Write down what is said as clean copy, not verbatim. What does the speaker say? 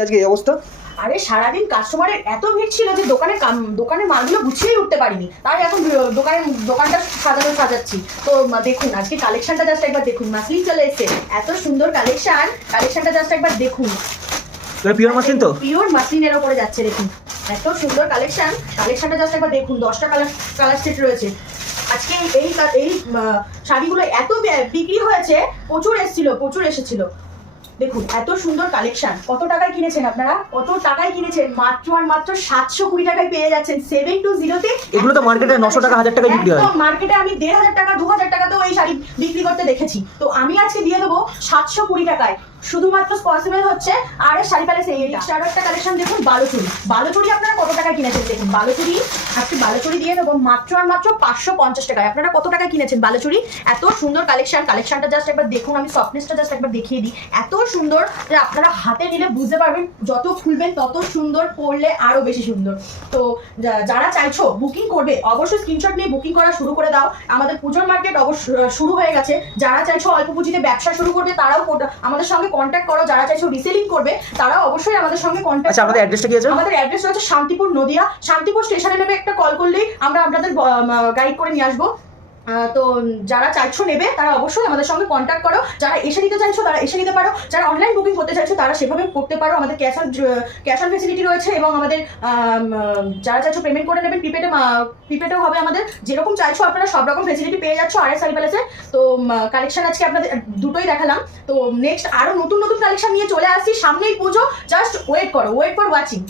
আজকে এই অবস্থা। আরে সারাদিন কাস্টমারের এত ভিড় ছিল যে দোকানের মালগুলো গুছিয়েই উঠতে পারিনি, তাই এখন দোকানটা সাজাচ্ছি। তো দেখুন আজকে কালেকশনটা জাস্ট একবার দেখুন, মাসলিন চলে এসেছে, এত সুন্দর কালেকশনটা জাস্ট একবার দেখুন। পিওর মাসলিন, তো পিওর মাসলিনের ওপরে যাচ্ছে, দেখুন এত সুন্দর কালেকশনটা জাস্ট একবার দেখুন। 10টা কালার সেট রয়েছে। আজকে এই শাড়িগুলো এত বিক্রি হয়েছে, প্রচুর এসেছিল। দেখুন এত সুন্দর কালেকশন। কত টাকায় কিনেছেন আপনারা? কত টাকায় কিনেছেন? মাত্র আর মাত্র 720 টাকায় পেয়ে যাচ্ছেন 720 তে। এগুলো তো মার্কেটে 900 টাকা 1000 টাকা বিক্রি হয়। মার্কেটে আমি 1500 টাকা 2000 টাকা তো এই শাড়ি বিক্রি করতে দেখেছি। তো আমি আজকে দিয়ে দেবো 720 টাকায়। শুধুমাত্র পসিবল হচ্ছে আর শাড়ি প্যালেসে। এই একটা কালেকশন দেখুন, বালুচুরি আপনারা কত টাকায় কিনেছেন? দেখুন বালুচুরি দিয়ে দেবো মাত্র আর মাত্র 550 টাকায়। আপনারা কত টাকায় কিনেছেন বালুচুরি? এত সুন্দর কালেকশনটা জাস্ট একবার দেখুন। আমি সফটনেসটা জাস্ট একবার দেখিয়ে দিই। এত সুন্দর যে আপনারা হাতে নিলে বুঝতে পারবেন, যত খুলবেন তত সুন্দর, পরলে আরো বেশি সুন্দর। তো যারা চাইছো বুকিং করবে, অবশ্যই স্ক্রিনশট নিয়ে বুকিং করা শুরু করে দাও। আমাদের পুজোর মার্কেট শুরু হয়ে গেছে। যারা চাইছো অল্প পুঁজিতে ব্যবসা শুরু করবে তারাও আমাদের সঙ্গে কন্ট্যাক্ট করো। যারা চাইছো রিসেলিং করবে তারাও অবশ্যই আমাদের সঙ্গে কন্ট্যাক্ট। আচ্ছা, আমাদের অ্যাড্রেসটা কি আছে? আমাদের অ্যাড্রেস রয়েছে শান্তিপুর, নদিয়া। শান্তিপুর স্টেশনে নেমে একটা কল করলেই আমরা আপনাদের গাইড করে নিয়ে আসবো। তো যারা চাইছো নেবে তারা অবশ্যই আমাদের সঙ্গে কন্ট্যাক্ট করো। যারা এসে নিতে চাইছো তারা এসে নিতে পারো। যারা অনলাইন বুকিং করতে চাইছো তারা সেভাবে করতে পারো। আমাদের ক্যাশ অন ফেসিলিটি রয়েছে এবং আমাদের যারা চাইছো পেমেন্ট করে নেবেন, প্রিপেডও হবে আমাদের। যেরকম চাইছো আপনারা সব রকম ফেসিলিটি পেয়ে যাচ্ছ আর শাড়ি প্যালেসে। তো কালেকশন আজকে আপনাদের দুটোই দেখালাম। তো নেক্সট আরো নতুন কালেকশন নিয়ে চলে আসছি। সামনেই পুজো, জাস্ট ওয়েট ফর ওয়াচিং।